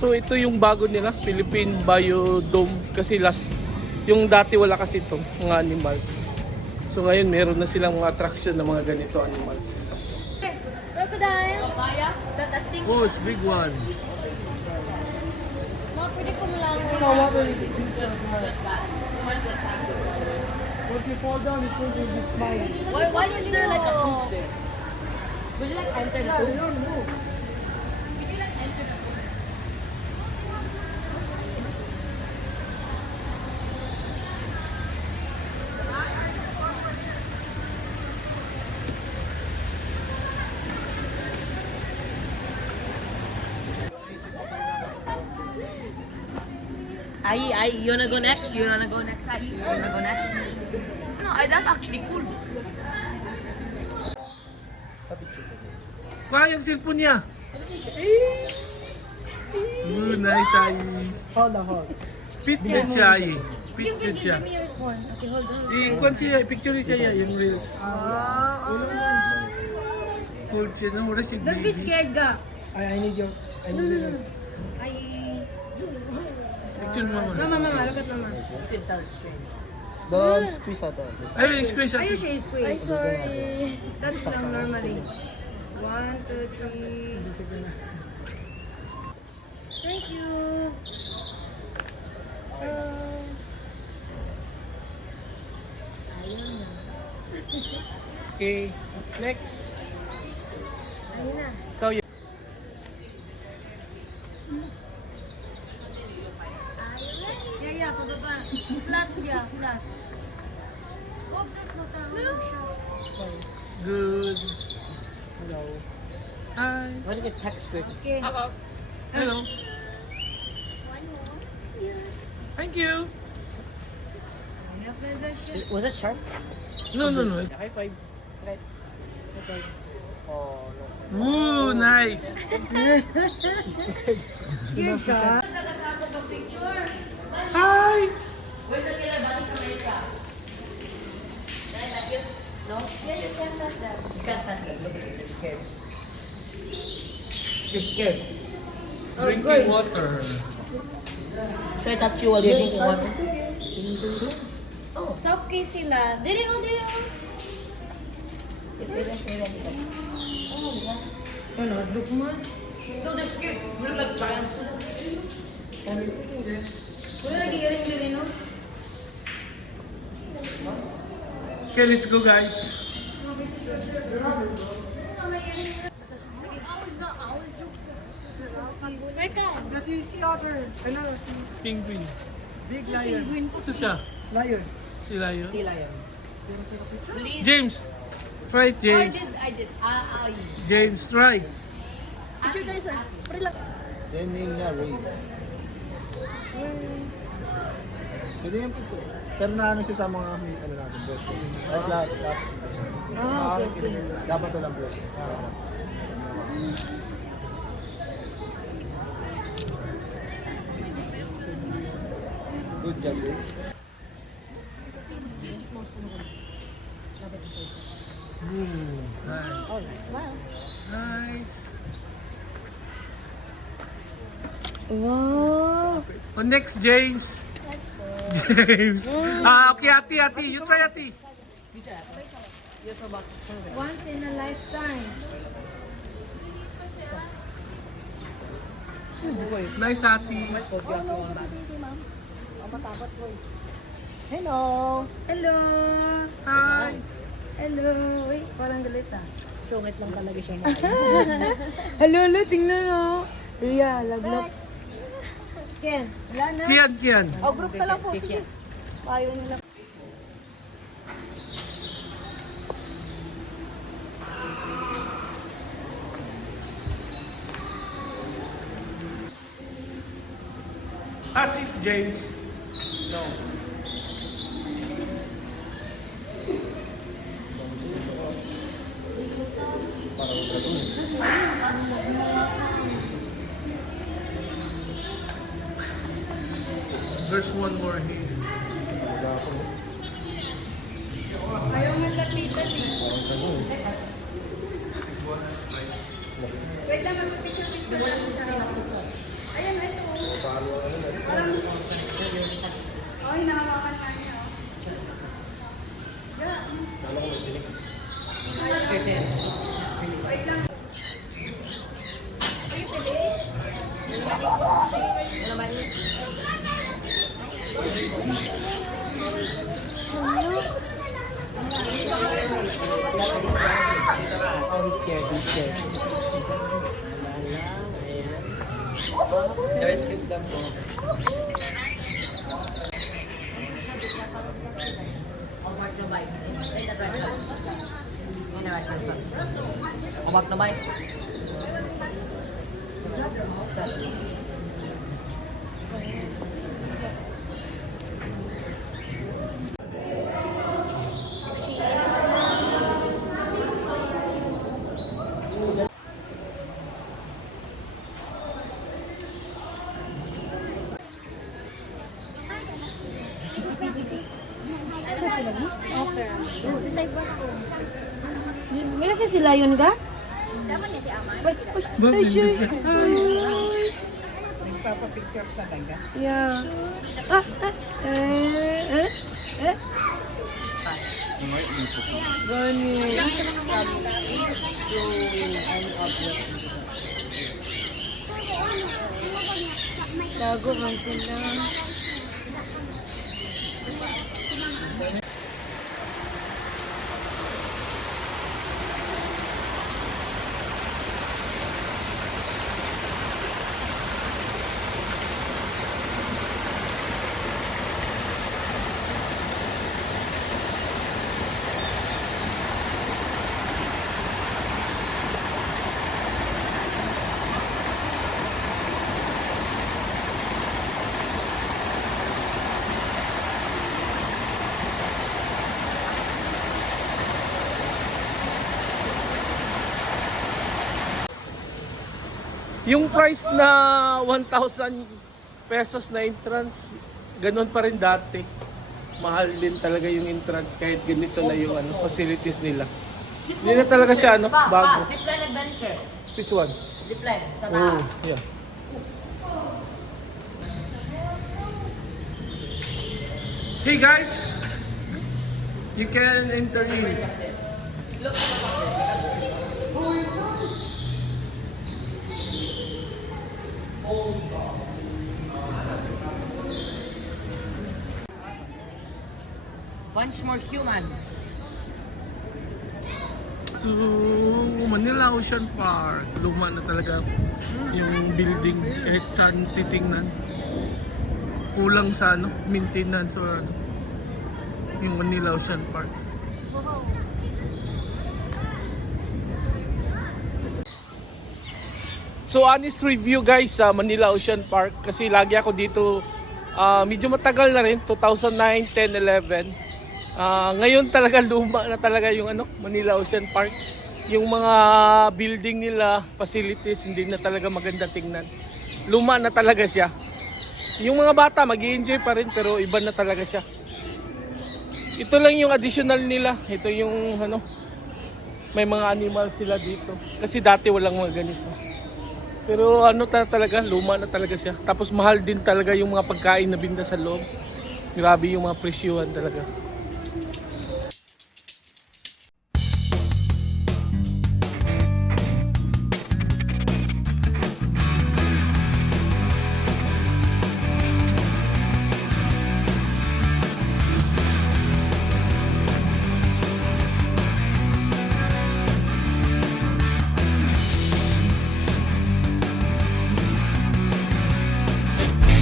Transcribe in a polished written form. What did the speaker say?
So ito yung bago nila, Philippine Biodome, kasi yung dati wala kasi ito, mga animals. So ngayon meron na silang mga attraction ng mga ganito animals. Crocodile. Oh, it's big one. Pwede ko mo lang. If you fall down, it's going to be smile. Why is there like a tooth there? Would you like enter the tooth? No. Would you like enter the tooth? You wanna go next? You wanna go next, Ai? You wanna go next? No, that's actually cool. Kuha yung cellphone niya. Ooh, nice ay. Hold on, hold. Fit good siya ay. Fit good siya. Give me your phone. Okay, hold on. I-kuhan siya, picture siya yung reels. Cool siya, no? Wala siya. Don't be scared, ga. I need your... I need your... Picture mo muna. Mama, look at mama. Don't squeeze out of this. Ayun, squeeze siya. Siya is quick. Ay, sorry. That's lang normally. 1, 2, 3. Thank you. Okay, next. Ayun na. Ikaw yun. Yeah, pababa. Flat siya, flat. Oops, there's no towel. Good. Hello. Hi. What is it? Text script. Okay. Hello. Thank you. Was it sharp? No. High five. High five. Oh, no. Woo, nice. Scared ka? Hi. Where's the killer bunny from America? No? Yeah, you can't touch them. You can't touch them. Look at it. You're scared. You're scared. Drinking water. Should I touch you while you're drinking water? Oh, soft kiss sila. Dili ko. Ano? Look mo? No, they're scared. We look like giants. Wala nag-iiring no? Okay, let's go, guys. Kasi sea otter. Ano? Penguin. Big lion. Ito siya. Lion. Si lion. Sea lion. James. Try it, James. I did. James, try. Picture tayo, sir. Then name niya Race. Pwede yung picture. Pero naano siya sa mga ano natin, best. At dapat to lang best. Good job, Race. Ooh, nice. Oh, smile. Nice. Wow. Oh, next, James. James. Okay, Ati. You try, Ati. Once in a lifetime. Nice, Ati. Hello. Hello. Hi. Hello. Uy, parang galit ah. Sungit lang talaga siya. Hello, tingnan mo. Ria, laglok. Ken, wala na. Kian. Oh, group na lang po. Sige. Ayaw nila. That's it, James. No. There's one more here. Omat na ba? Mira si sila yun ka? Nagpapapicture sa taga. Yeah. Tago man sila. Yung price na 1,000 pesos na entrance, ganun pa rin dati. Mahal din talaga yung entrance kahit ganito na yung facilities nila. Hindi na talaga siya bago. Zipline adventure. Which one? Zipline, sa Oh, taas. yeah. Hey guys, you can enter in. Bunch more humans. So, Manila Ocean Park. Luma na talaga yung building kahit saan titingnan. Kulang sa maintenance or yung Manila Ocean Park. So honest review guys sa Manila Ocean Park kasi lagi ako dito medyo matagal na rin 2009, 10, 11. Ngayon talaga luma na talaga yung Manila Ocean Park. Yung mga building nila, facilities hindi na talaga maganda tingnan. Luma na talaga siya. Yung mga bata mag-i-enjoy pa rin pero iba na talaga siya. Ito lang yung additional nila. Ito yung may mga animal sila dito. Kasi dati walang mga ganito. Pero talaga, luma na talaga siya. Tapos mahal din talaga yung mga pagkain na binda sa loob. Grabe yung mga presyuhan talaga.